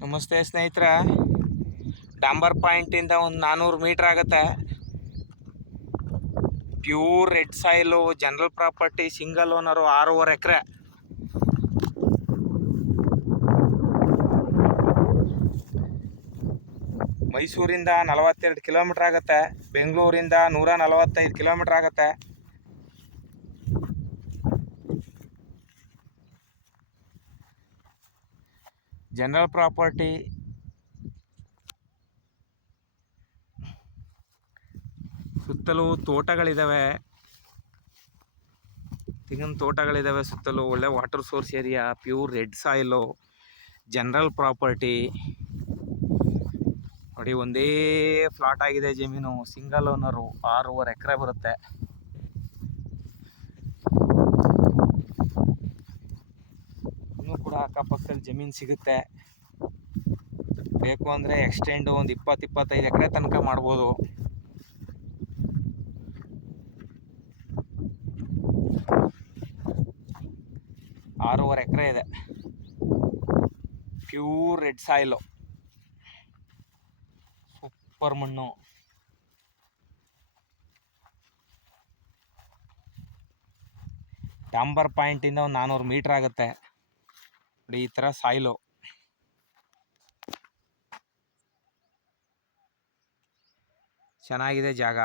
ನಮಸ್ತೆ ಸ್ನೇಹಿತರೆ. ಡಾಂಬರ್ ಪಾಯಿಂಟಿಂದ ಒಂದು 400 ಮೀಟ್ರ್ ಆಗುತ್ತೆ. Pure red soil, general property, single owner, 6.5 ಎಕರೆ. ಮೈಸೂರಿಂದ 42 ಕಿಲೋಮೀಟ್ರ್ ಆಗುತ್ತೆ. ಬೆಂಗಳೂರಿಂದ 145 ಕಿಲೋಮೀಟ್ರ್ ಆಗುತ್ತೆ. ಜನರಲ್ ಪ್ರಾಪರ್ಟಿ, ಸುತ್ತಲೂ ತೋಟಗಳಿದ್ದಾವೆ, ತೆಂಗಿನ ತೋಟಗಳಿದ್ದಾವೆ. ಸುತ್ತಲೂ ಒಳ್ಳೆ water source area, pure red soil, general property. ನೋಡಿ, ಒಂದೇ ಫ್ಲಾಟ್ ಆಗಿದೆ ಜಮೀನು. ಸಿಂಗಲ್ ಓನರು, 6.5 ಎಕರೆ ಬರುತ್ತೆ. ಇನ್ನೂ ಕೂಡ ಅಕ್ಕಪಕ್ಕದಲ್ಲಿ ಜಮೀನು ಸಿಗುತ್ತೆ. ಬೇಕು ಅಂದರೆ ಎಕ್ಸ್ಟೆಂಡು ಒಂದು 20-25 ಎಕರೆ ತನಕ ಮಾಡ್ಬೋದು. ಆರೂವರೆ ಎಕರೆ ಇದೆ. ಪ್ಯೂರ್ ರೆಡ್ ಸಾಯಿಲು, ಸೂಪರ್ ಮಣ್ಣು. ಡಾಂಬರ್ ಪಾಯಿಂಟಿಂದ ಒಂದು 400 ಮೀಟ್ರ್ ಆಗುತ್ತೆ. ನೋಡಿ, ಈ ಥರ ಸಾಯಿಲು ಚೆನ್ನಾಗಿದೆ ಜಾಗ.